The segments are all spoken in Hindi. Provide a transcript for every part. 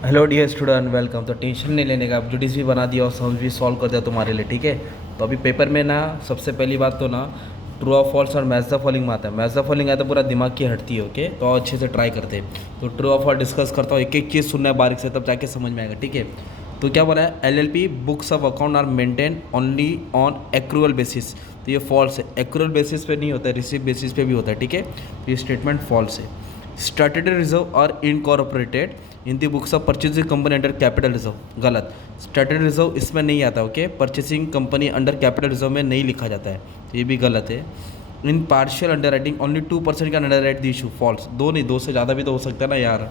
Hello dear student, welcome. तो टेंशन नहीं लेने का, अब जुडिस भी बना दिया और सम भी सॉल्व कर दिया तुम्हारे लिए, ठीक है। तो अभी पेपर में ना सबसे पहली बात तो ना ट्रू और फॉल्स और मैच द फॉलोइंग में आता है। मैच द फॉलोइंग आता है पूरा दिमाग की हटती है, ओके। तो अच्छे से ट्राई करते हैं। तो ट्रू और फॉल्स डिस्कस करता हूँ, एक एक चीज़ सुनना है बारीक से, तब जाके समझ में आएगा, ठीक है। तो क्या बोला है, LLP books of account are maintain only on accrual basis. तो ये फॉल्स है, एक्रूअल बेसिस पे नहीं होता है, रिसीव बेसिस पे भी होता है, ठीक है। तो ये स्टेटमेंट फॉल्स है। Statutory reserve are incorporated in the books of purchasing company under capital reserve. गलत, स्टैट्यूटरी रिजर्व इसमें नहीं आता, okay. Purchasing company under capital reserve में नहीं लिखा जाता है, तो ये भी गलत है। In partial underwriting only 2% can underwrite the issue. False, दो नहीं, दो से ज़्यादा भी तो हो सकता है ना यार।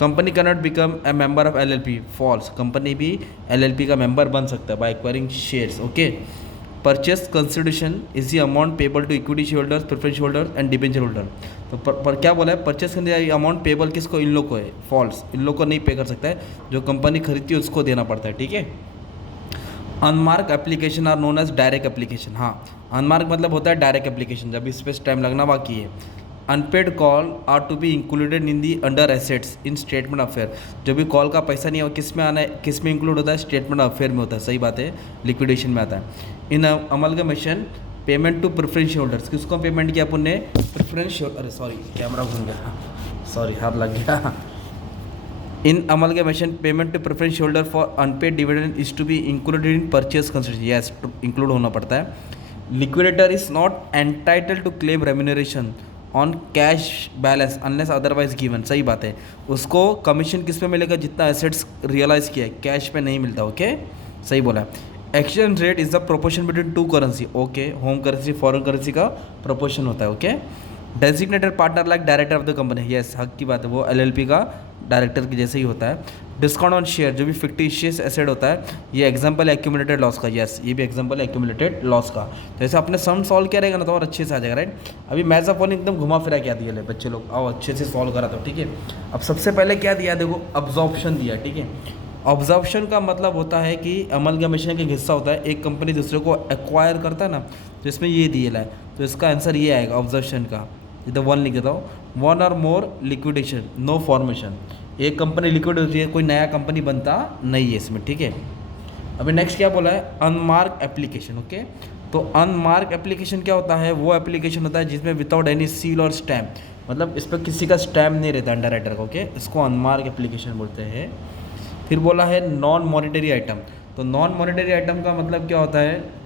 Company can not become a member of LLP। False, company भी LLP का मेंबर बन सकता है by acquiring shares, okay. Purchase consideration is the amount payable to equity share holders, preference holders and debenture holder. तो पर क्या बोला है, परचेस अमाउंट पेबल किसको, इन लोग को है। फॉल्स, इन लोग को नहीं पे कर सकता है, जो कंपनी खरीदती है उसको देना पड़ता है, ठीक है। Unmark application are known as direct application. हाँ, अनमार्क मतलब होता है डायरेक्ट एप्लीकेशन, जब इस पर टाइम लगना बाकी है। Unpaid call are to be included in the under assets in statement of affair. जो भी कॉल का पैसा नहीं है वो किस में आना है, किस में इंक्लूड होता है, स्टेटमेंट ऑफ अफेयर में होता है, सही बात है, लिक्विडेशन में आता है। In amalgamation payment to preference holders, किसको पेमेंट किया अपन ने, प्रेफरेंस, अरे सॉरी कैमरा घूम गया, सॉरी हाथ लग गया। In amalgamation payment to preference holder for unpaid dividend is to be included in purchase consideration. Yes, include होना पड़ता है। Liquidator is not entitle to claim remuneration on cash balance unless otherwise given. सही बात है, उसको कमीशन किस पे मिलेगा, जितना एसेट्स रियलाइज किया है, कैश पे नहीं मिलता, ओके। सही बोला है। Exchange rate is the proportion between two currency, okay. Home currency foreign currency का प्रोपोर्शन होता है, okay. Designated partner like director of the company, yes हक की बात है, वो LLP का डायरेक्टर के जैसे ही होता है। डिस्काउंट ऑन शेयर, जो भी फिक्टिशियस एसेट होता है, ये एग्जांपल है एक्यूमुलेटेड लॉस का, यस ये भी एग्जांपल है एक्यूमुलेटेड लॉस का। जैसे आपने सम सॉल्व किया रहेगा ना तो और अच्छे से आ जाएगा, राइट। अभी मैथ्स ऑफ फॉलोइंग एकदम घुमा फिरा क्या दिया ले बच्चे लोग, आओ अच्छे से सॉल्व करा दो, ठीक है। अब सबसे पहले क्या दिया, देखो अब्जॉर्प्शन दिया, ठीक है। ऑब्जर्प्शन का मतलब होता है कि अमलगमेशन का एक हिस्सा होता है, एक कंपनी दूसरे को एक्वायर करता है ना, तो इसमें ये दिया है, तो इसका आंसर ये आएगा ऑब्जर्प्शन का। इधर वन लिख देता हूँ, वन और मोर लिक्विडेशन नो फॉर्मेशन। एक कंपनी लिक्विड होती है, कोई नया कंपनी बनता नहीं है इसमें, ठीक है। अभी नेक्स्ट क्या बोला है, अनमार्क एप्लीकेशन, ओके। तो अनमार्क एप्लीकेशन क्या होता है, वो एप्लीकेशन होता है जिसमें विदाउट एनी सील और स्टैम्प, मतलब इस पर किसी का स्टैम्प नहीं रहता अंडर राइटर का, ओके। इसको अनमार्क एप्लीकेशन बोलते हैं। फिर बोला है नॉन मॉनिटरी आइटम। तो नॉन मॉनिटरी आइटम का मतलब क्या होता है,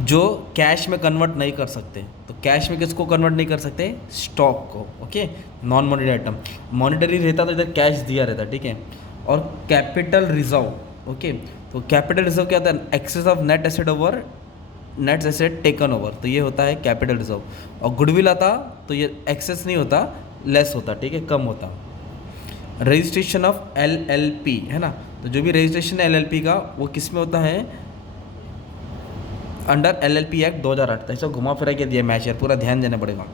जो कैश में कन्वर्ट नहीं कर सकते। तो कैश में किसको कन्वर्ट नहीं कर सकते, स्टॉक को, okay. Non monetary item, monetary रहता तो इधर कैश दिया रहता, ठीक है। और कैपिटल रिजर्व, ओके। तो कैपिटल रिजर्व क्या होता है, excess of net asset over net asset taken over, तो ये होता है कैपिटल रिजर्व। और गुडविल आता तो ये एक्सेस नहीं होता, लेस होता, ठीक है, कम होता। रजिस्ट्रेशन ऑफ LLP है ना, तो जो भी रजिस्ट्रेशन है LLP का वो किस में होता है, अंडर LLP एक्ट 2008। ऐसा घुमा फिरा के दिया मैच यार, पूरा ध्यान देना पड़ेगा।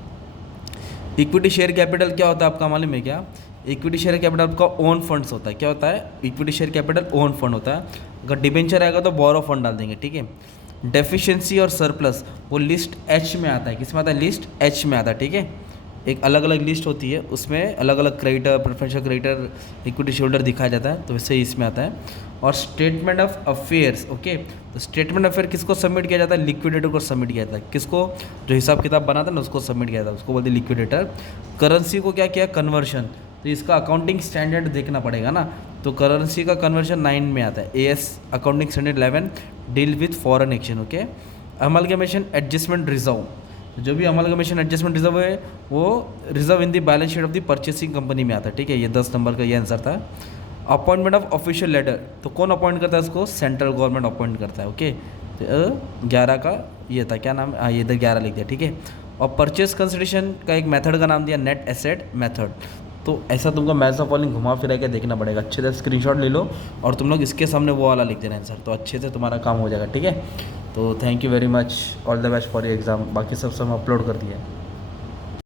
इक्विटी शेयर कैपिटल क्या होता है आपका मालूम है क्या, इक्विटी शेयर कैपिटल आपका ओन फंड्स होता है। क्या होता है, equity share capital own fund होता है। अगर डिबेंचर आएगा तो बोरो फंड डाल देंगे, ठीक है। डेफिशिएंसी और सरप्लस वो लिस्ट H में आता है, किस में आता है, लिस्ट H में आता है, ठीक है। एक अलग अलग लिस्ट होती है, उसमें अलग अलग creditor, preferential creditor, equity share दिखाया जाता है, तो वैसे ही इसमें आता है। और स्टेटमेंट ऑफ अफेयर्स, ओके। तो स्टेटमेंट ऑफ अफेयर किसको सबमिट किया जाता है, लिक्विडेटर को सबमिट किया जाता है। किसको, जो हिसाब किताब बनाता है ना उसको सबमिट किया जाता है, उसको बोलते हैं लिक्विडेटर। करेंसी को क्या किया, कन्वर्शन, तो इसका अकाउंटिंग स्टैंडर्ड देखना पड़ेगा ना, तो करेंसी का कन्वर्शन 9 में आता है। AS accounting standard 11 deal with foreign exchange, okay. Amalgamation adjustment reserve, जो भी अमलगमेशन एडजस्टमेंट रिजर्व है वो reserve in the balance sheet of the purchasing company में आता है, ठीक है। ये 10 नंबर का ये आंसर था। अपॉइंटमेंट ऑफ ऑफिशियल लेटर, तो कौन अपॉइंट करता है उसको, सेंट्रल गवर्नमेंट अपॉइंट करता है, ओके। तो 11 का ये था, क्या नाम, हाँ ये इधर 11 लिख दिया, ठीक है। और परचेस कंसिडरेशन का एक मेथड का नाम दिया नेट एसेट मेथड। तो ऐसा तुमको मैथ्स ऑफ फॉलोइंग घुमा फिरा के देखना पड़ेगा, अच्छे से स्क्रीनशॉट ले लो और तुम लोग इसके सामने वो वाला लिख देना आंसर, तो अच्छे से तुम्हारा काम हो जाएगा, ठीक है। तो thank you very much, all the best for your exam. बाकी सब अपलोड कर दिया है।